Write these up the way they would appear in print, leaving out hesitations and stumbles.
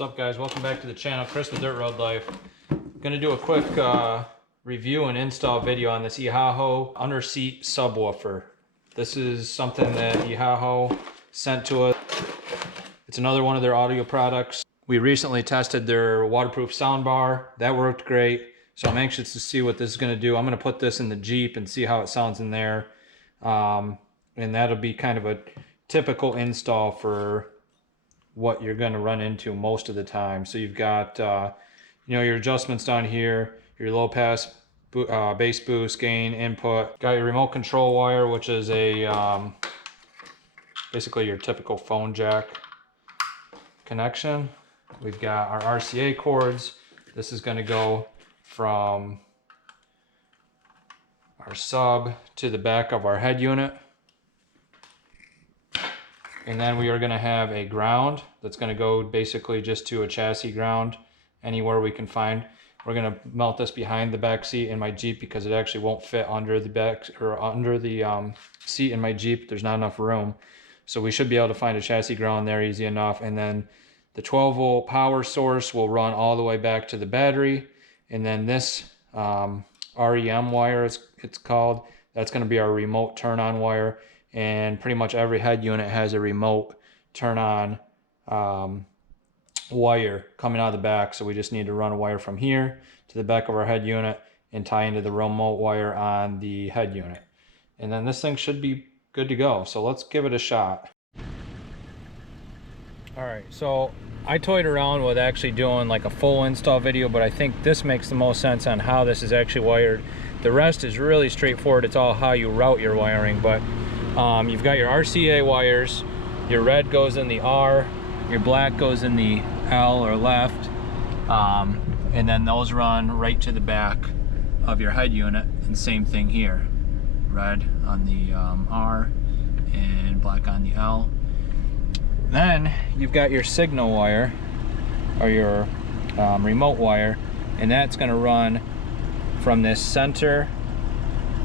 What's up, guys? Welcome back to the channel. Chris with Dirt Road Life. Gonna do a quick review and install video on this Ehaho under seat subwoofer. This is something that Ehaho sent to us. It's another one of their audio products. We recently tested their waterproof sound bar. That worked great. So I'm anxious to see what this is gonna do. I'm gonna put this in the Jeep and see how it sounds in there. And that'll be kind of a typical install for what you're going to run into most of the time. So you've got your adjustments down here, your low pass, bass boost, gain, input. Got your remote control wire, which is a basically your typical phone jack connection. We've got our RCA cords. This is going to go from our sub to the back of our head unit. And then we are going to have a ground that's going to go basically just to a chassis ground anywhere we can find. We're going to mount this behind the back seat in my Jeep because it actually won't fit under the back or under the seat in my Jeep. There's not enough room. So we should be able to find a chassis ground there easy enough. And then the 12-volt power source will run all the way back to the battery. And then this REM wire, it's called, that's going to be our remote turn-on wire. And pretty much every head unit has a remote turn-on wire coming out of the back. So we just need to run a wire from here to the back of our head unit and tie into the remote wire on the head unit. And then this thing should be good to go. So let's give it a shot. All right, so I toyed around with actually doing like a full install video, but I think this makes the most sense on how this is actually wired. The rest is really straightforward. It's all how you route your wiring, but you've got your RCA wires. Your red goes in the R, your black goes in the L or left, and then those run right to the back of your head unit. And same thing here, red on the R and black on the L. Then you've got your signal wire or your remote wire, and that's going to run from this center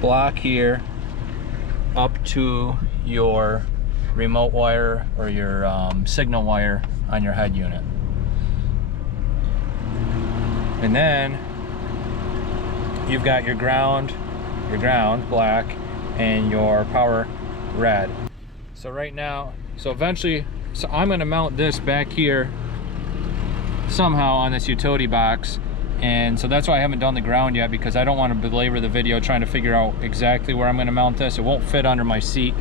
block here up to your remote wire or your signal wire on your head unit. And then you've got your ground black and your power red. So right now, eventually I'm going to mount this back here somehow on this utility box. And so that's why I haven't done the ground yet, because I don't want to belabor the video trying to figure out exactly where I'm going to mount this. It won't fit under my seat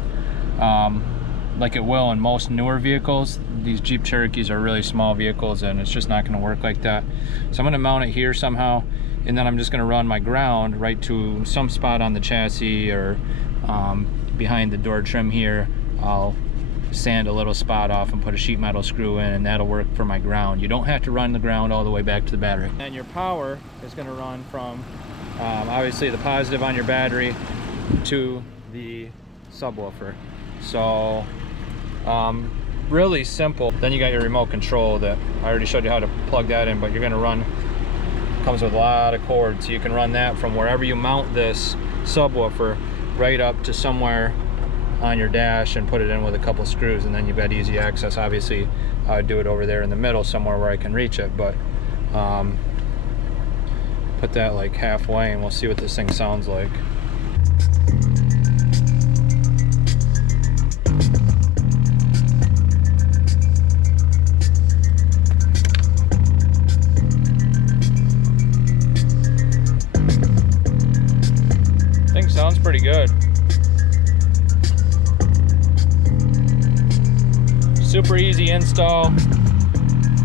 like it will in most newer vehicles. These Jeep Cherokees are really small vehicles and it's just not going to work like that. So I'm going to mount it here somehow, and then I'm just going to run my ground right to some spot on the chassis or behind the door trim here. I'll sand a little spot off and put a sheet metal screw in, and that'll work for my ground. You don't have to run the ground all the way back to the battery. And your power is going to run from obviously the positive on your battery to the subwoofer. So really simple. Then you got your remote control that I already showed you how to plug that in, but you're going to run, comes with a lot of cords, so you can run that from wherever you mount this subwoofer right up to somewhere on your dash and put it in with a couple screws, and then you've got easy access. Obviously I would do it over there in the middle somewhere where I can reach it, but put that like halfway and we'll see what this thing sounds like. Thing sounds pretty good. Super easy install,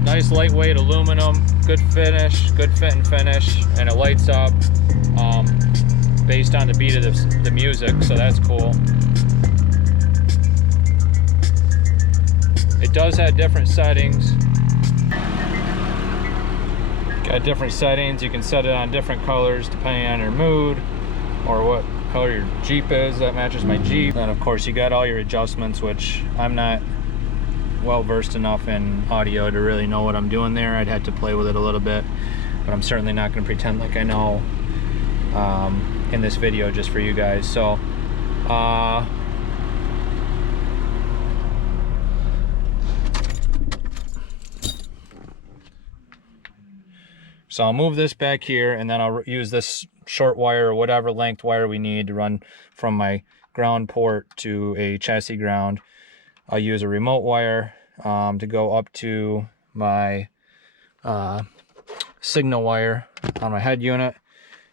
nice lightweight aluminum, good finish, good fit and finish, and it lights up based on the beat of the music, so that's cool. It does have different settings. Got different settings. You can set it on different colors depending on your mood or what color your Jeep is. That matches my Jeep. And of course you got all your adjustments, which I'm not well versed enough in audio to really know what I'm doing there. I'd have to play with it a little bit, but I'm certainly not going to pretend like I know in this video just for you guys. So So I'll move this back here, and then I'll use this short wire or whatever length wire we need to run from my ground port to a chassis ground. I'll use a remote wire to go up to my signal wire on my head unit,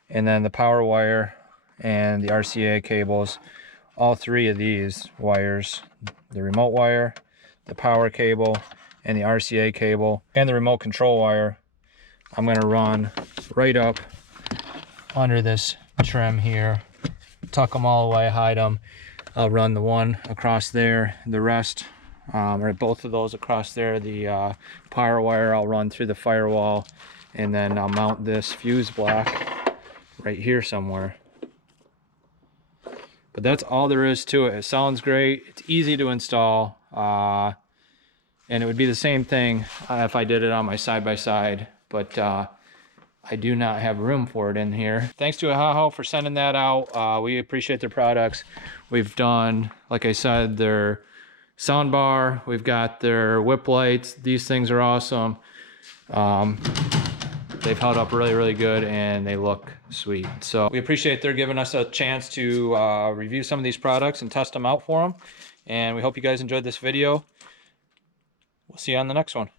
and then the power wire and the RCA cables. All three of these wires, the remote wire, the power cable, and the RCA cable, and the remote control wire, I'm going to run right up under this trim here, tuck them all away, hide them. I'll run the one across there, the rest, or both of those across there, the power wire I'll run through the firewall, and then I'll mount this fuse block right here somewhere. But that's all there is to it. It sounds great, it's easy to install, and it would be the same thing if I did it on my side-by-side, but I do not have room for it in here. Thanks to Ehaho for sending that out. We appreciate their products. We've done, like I said, their sound bar. We've got their whip lights. These things are awesome. They've held up really, really good, and they look sweet. So we appreciate their giving us a chance to review some of these products and test them out for them. And we hope you guys enjoyed this video. We'll see you on the next one.